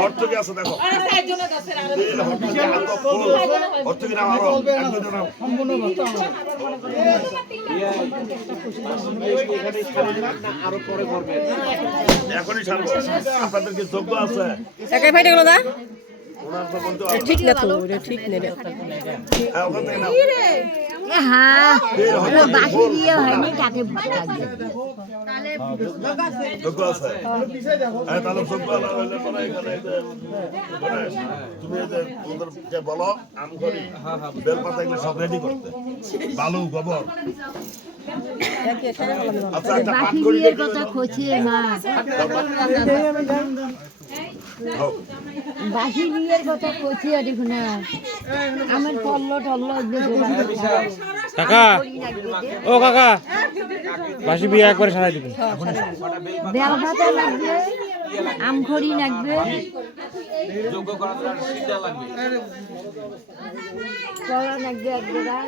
হর্তকি আছে দেখো হর্তকি নাম আরো পরে করবে এখনই ছাড়বো আপনাদের কি যোগ্য আছে একাই ফাইটে গেল না ঠিক না তো ঠিক নেই হ্যাঁ ওখান থেকে নাও হ্যাঁ বাকি দিয়ে হয়নি তাকে যোগ্য আছে হ্যাঁ তাহলে যোগ্য হলে পরে এখানে তুমি তোমাদেরকে বলো আম করি বেলপাতা এগুলো সব রেডি করতে বালু গোবর আচ্ছা একটা পাঠ করি কথা খোঁচিয়ে মা বাসি বিয়ের কথা খোঁচিয়ে দেখো না আমার টল্লো কাকা ও কাকা বাসি বিয়ে একবারে সারাই দিবেন বেলপাতা লাগবে আমখড়ি লাগবে কলা লাগবে এক জোড়া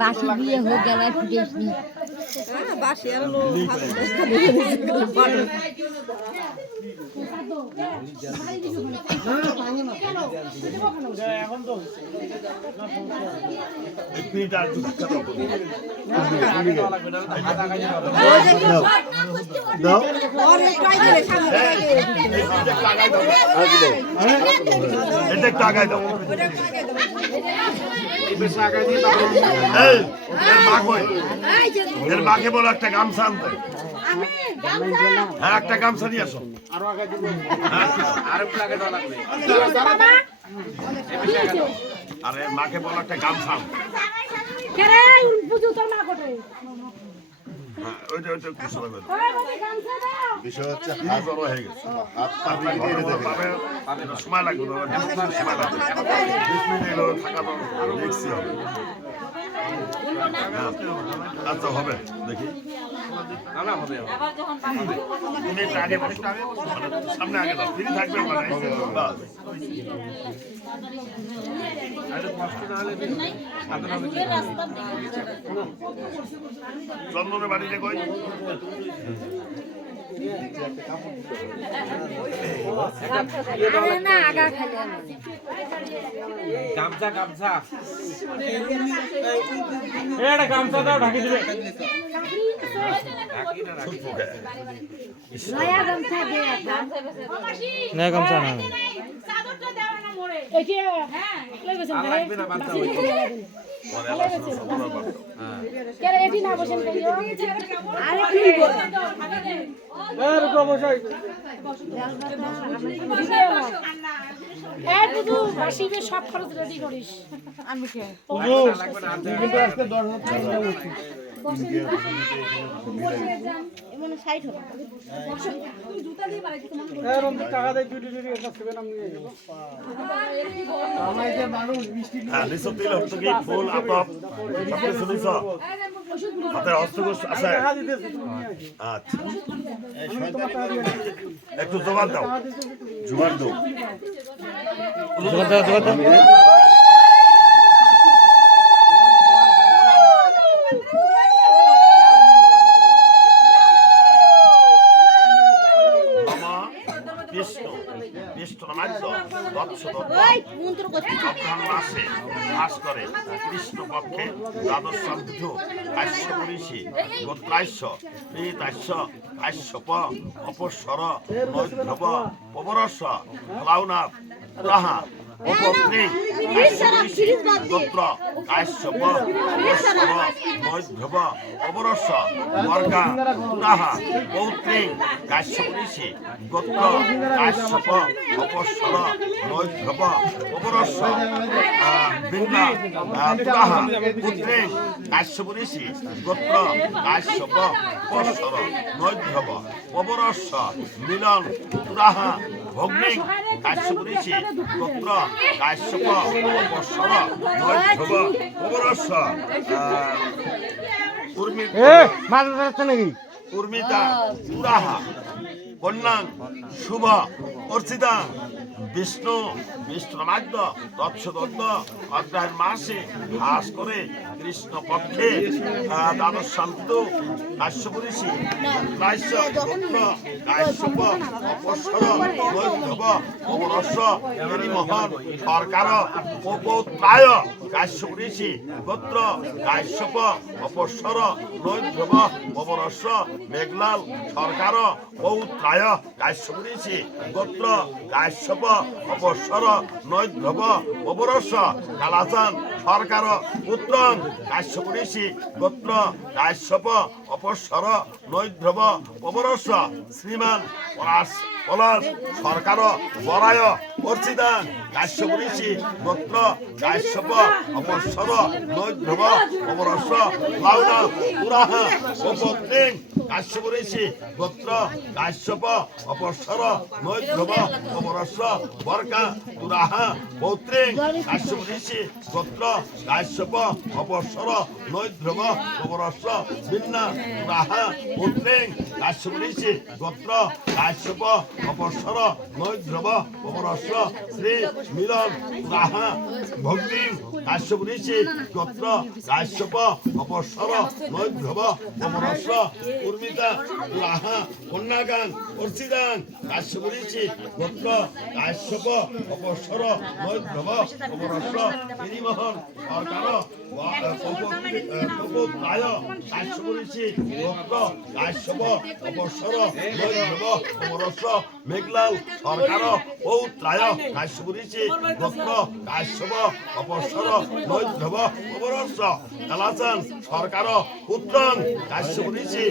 বাসি বিয়ে হোক গেলে ফুটেস নি বাসি আর এর মাকে বলো একটা গামছা আনতে হ্যাঁ একটা গামছা নিয়ে আসো আরে মাকে বলো একটা গামছা বিষয় হচ্ছে হাত বড় হয়ে গেছে সময় লাগবে দেখছি হবে আচ্ছা হবে দেখি তুমি একটু আগে বসো সামনে আগে দাও ফ্রি থাকবে চন্দনের বাড়িতে কই গামছা গামছা এটা গামছা দাও ঢাকি দিবে নয়া গামছা দে নয়া গামছা না চাদরটা দাও না মোরে এই যে হ্যাঁ লাগবে না লাগবে না বাচ্চা হই কেন এটি না বসেন কইও আরে কি বল এর কো বসাই এই বুঝু বাসিবে সব খরচ রেডি করিস আমি কে বুঝু কিন্তু আজকে 10,000 টাকা দাও উচিত এমন সাইড হবে জুতা দিয়ে পারে কি তোমার এর অন্য টাকা দেই ডিউটি ডিউটি একটা সেভেন আমি নিয়ে যাব আমায় যে মানুষ মিষ্টি হ্যাঁ নিছো তেল হতো কি ফুল আতপ সবকিছু নিছো হাতে হস্তকোষ আছে আচ্ছা একটু জোগাড় দাও জোগাড় দাও জোগাড় দাও কৃষ্ণ পক্ষে দ্বাদশ কাশ্য পরিষি গোত্রাস্য ত্রিতাস্য কাশ্যপ অপস্বর নৈধ্রব পবরস্য ক্লাউনাথ রাহা অপত্নী গোত্র কাশ্যপ অপস্বর নৈধ্রব অবরস্য বর্গা তুরাহা পৌত্রী কাশ্যপরিষি গোত্র কাশ্যপ অপস্বর নৈধ্রব অবরস্য বৃন্দা তুরাহা পুত্রী কাশ্যপরিষি গোত্র কাশ্যপ অপস্বর নৈধ্রব অবরস্য মিলন তুরাহা ভগ্নী কাশ্যপরিষি গোত্র কাশ্যপ অপস্বর নৈধ্রব অবরস্য উর্মিতা তুরাহা কন্যাং শুভ অর্চিতা বিষ্ণু বিষ্ণুমাদ্য তৎসদত্ত অধ্যায়ের মাসে হাস করে কৃষ্ণ পক্ষে দ্বাদশান্ত কাশ্যপরিষি কাশ্য গোত্র কাশ্যপ অপস্বর নৈধ্রব অবরস্য হরিমোহন সরকার উপত্রায় কাশ্যপরিষি গোত্র কাশ্যপ অপস্বর নৈধ্রব অবরস্য মেঘলাল সরকার পৌত্রায় কাশ্যপরিষি গোত্র কাশ্যপ অপস্বর নৈধ্রব অবরস্য কালাচান সরকার পুত্রং কাশ্যপরিষি গোত্র কাশ্যপ অপস্বর নৈধ্রব অবরস্য শ্রীমান পলাশ সরকার বরায় অর্চিতাং কাশ্যপরিষি গোত্র কাশ্যপ অপস্বর নৈধ্রব অবরস্য লাউনা পুরাহা উপত্রিং কাশ্যপরিষি গোত্র কাশ্যপ অপস্বর নৈধ্রব অবরস্য বর্গা তুরাহা পৌত্রিং কাশ্যপরিষি গোত্র কাশ্যপ অপস্বর নৈধ্রব অবরস্য বিন্না তুরাহা পুত্রিং কাশ্যপরিষি গোত্র কাশ্যপ অপস্বর নৈধ্রব অবরস্য শ্রী মিলন তুরাহা ভগ্নী কাশ্যপরিষি গোত্র কাশ্যপ অপস্বর নৈধ্রব অবরস্য উর্মিতা তুরাহা কন্যাগাং অর্চিতাং কাশ্যপরিষি গোত্র কাশ্যপ অপস্বর নৈধ্রব অবরস্য হরিমোহন সরকার উপত্রায় কাশ্যপরিষি গোত্র কাশ্যপ অপস্বর নৈধ্রব অবরস্য মেঘলাল সরকার পৌত্রায় কাশ্যপরিষি গোত্র কাশ্যপ অপস্বর নৈধ্রব অবরস্য কালাচান সরকার পুত্রং কাশ্যপরিষি